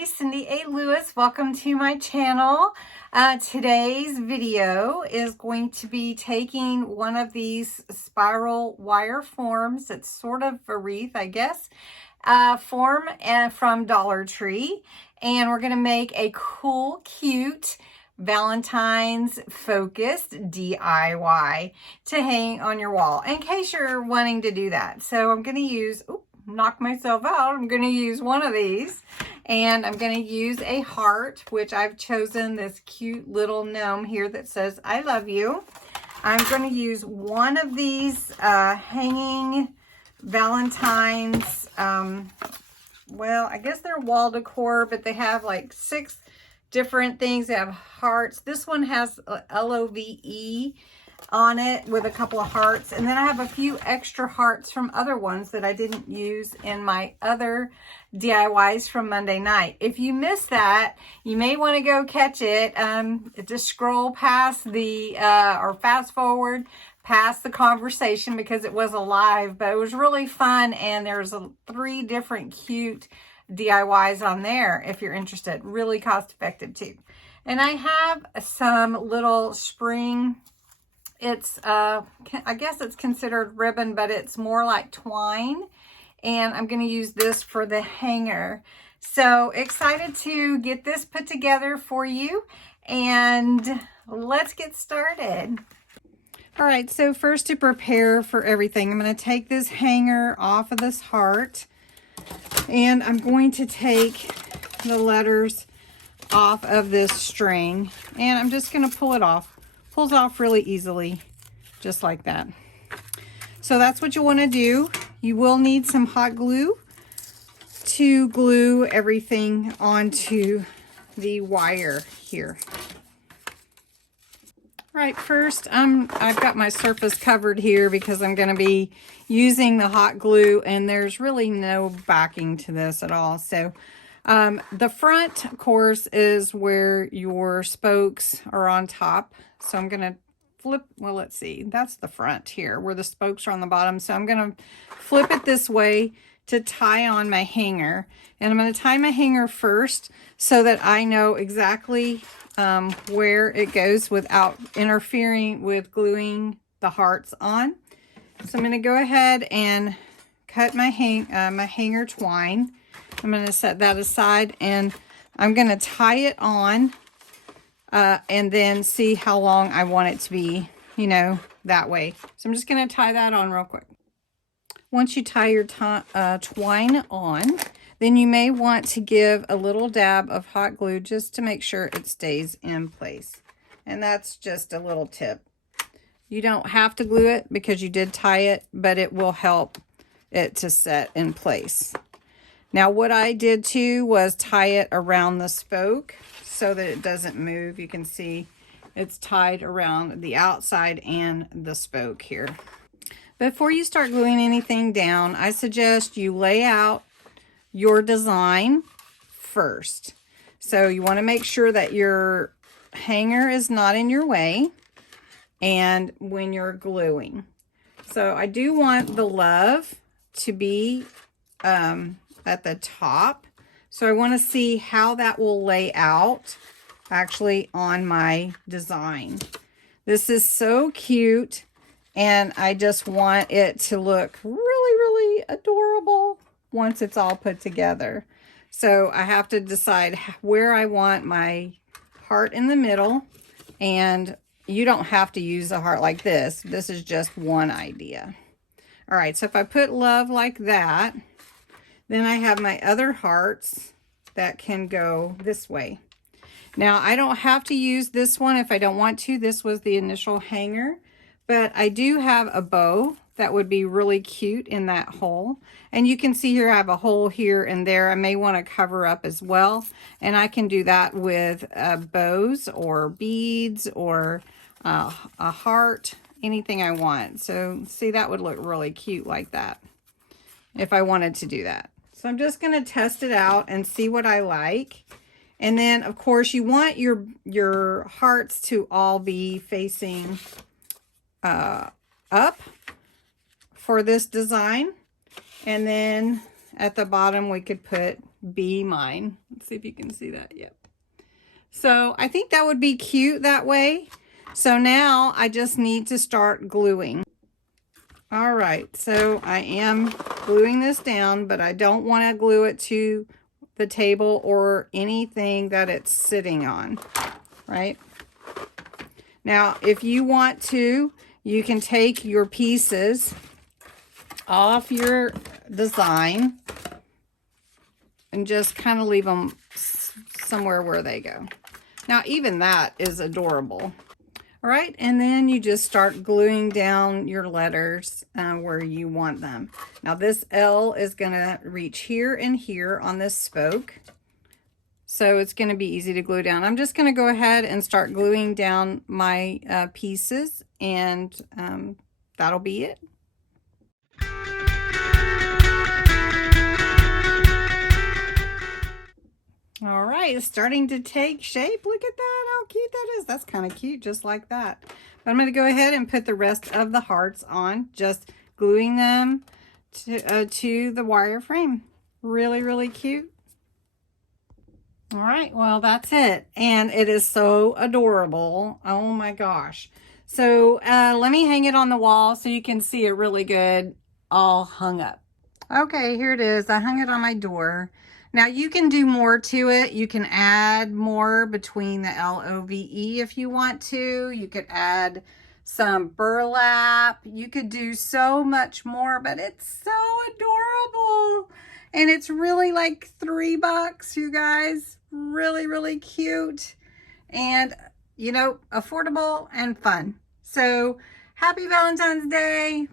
everybody, Cindy A. Lewis. Welcome to my channel. Today's video is going to be taking one of these spiral wire forms. It's sort of a wreath, I guess, form from Dollar Tree. And we're going to make a cool, cute Valentine's focused DIY to hang on your wall in case you're wanting to do that. So I'm going to use, knock myself out. I'm going to use one of these, and I'm going to use a heart, which I've chosen this cute little gnome here that says I love you. I'm going to use one of these hanging Valentine's, well, I guess they're wall decor, but they have like 6 different things. They have hearts. This one has LOVE on it with a couple of hearts, and then I have a few extra hearts from other ones that I didn't use in my other DIYs from Monday night. If you missed that, you may want to go catch it. Just scroll past the or fast forward past the conversation because it was a live, but it was really fun, and there's 3 different cute DIYs on there if you're interested. Really cost effective too. And I have some little spring, it's I guess it's considered ribbon, but it's more like twine, and I'm going to use this for the hanger. So excited to get this put together for you, and let's get started. All right, so first, to prepare for everything, I'm going to take this hanger off of this heart, and I'm going to take the letters off of this string, and I'm just going to pull it off. Pulls off really easily, just like that. So that's what you want to do. You will need some hot glue to glue everything onto the wire here. Right, first I've got my surface covered here because I'm going to be using the hot glue, and there's really no backing to this at all. So the front, of course, is where your spokes are on top. So I'm going to flip, well, let's see, that's the front here where the spokes are on the bottom. So I'm going to flip it this way to tie on my hanger. And I'm going to tie my hanger first so that I know exactly where it goes without interfering with gluing the hearts on. So I'm going to go ahead and cut my hanger twine. I'm going to set that aside, and I'm going to tie it on and then see how long I want it to be, you know, that way. So I'm just going to tie that on real quick. Once you tie your twine on, then you may want to give a little dab of hot glue just to make sure it stays in place. And that's just a little tip. You don't have to glue it because you did tie it, but it will help it to set in place. Now, what I did too was tie it around the spoke so that it doesn't move. You can see it's tied around the outside and the spoke here. Before you start gluing anything down, I suggest you lay out your design first. So you want to make sure that your hanger is not in your way and when you're gluing. So I do want the love to be at the top. So I want to see how that will lay out actually on my design. This is so cute, and I just want it to look really, really adorable once it's all put together. So I have to decide where I want my heart in the middle, and you don't have to use a heart like this. This is just one idea. All right, so if I put love like that, then I have my other hearts that can go this way. Now, I don't have to use this one if I don't want to. This was the initial hanger, but I do have a bow that would be really cute in that hole. And you can see here I have a hole here and there. I may want to cover up as well. And I can do that with bows or beads or a heart, anything I want. So see, that would look really cute like that if I wanted to do that. So I'm just going to test it out and see what I like. And then, of course, you want your hearts to all be facing up for this design. And then at the bottom, we could put be mine. Let's see if you can see that. Yep. So I think that would be cute that way. So now I just need to start gluing. All right, so I am gluing this down, but I don't want to glue it to the table or anything that it's sitting on, right? Now, if you want to, you can take your pieces off your design and just kind of leave them somewhere where they go. Now, even that is adorable. All right, and then you just start gluing down your letters where you want them. Now, this L is going to reach here and here on this spoke. So it's going to be easy to glue down. I'm just going to go ahead and start gluing down my pieces, and that'll be it. All right, it's starting to take shape. Look at that, how cute that is. That's kind of cute, just like that. But I'm going to go ahead and put the rest of the hearts on, just gluing them to the wire frame. Really, really cute. All right, well, that's it. And it is so adorable. Oh my gosh. So let me hang it on the wall so you can see it really good, all hung up. Okay, here it is. I hung it on my door. Now you can do more to it. You can add more between the LOVE if you want to. You could add some burlap. You could do so much more, but it's so adorable. And it's really like $3, you guys. Really, really cute. And, you know, affordable and fun. So happy Valentine's Day.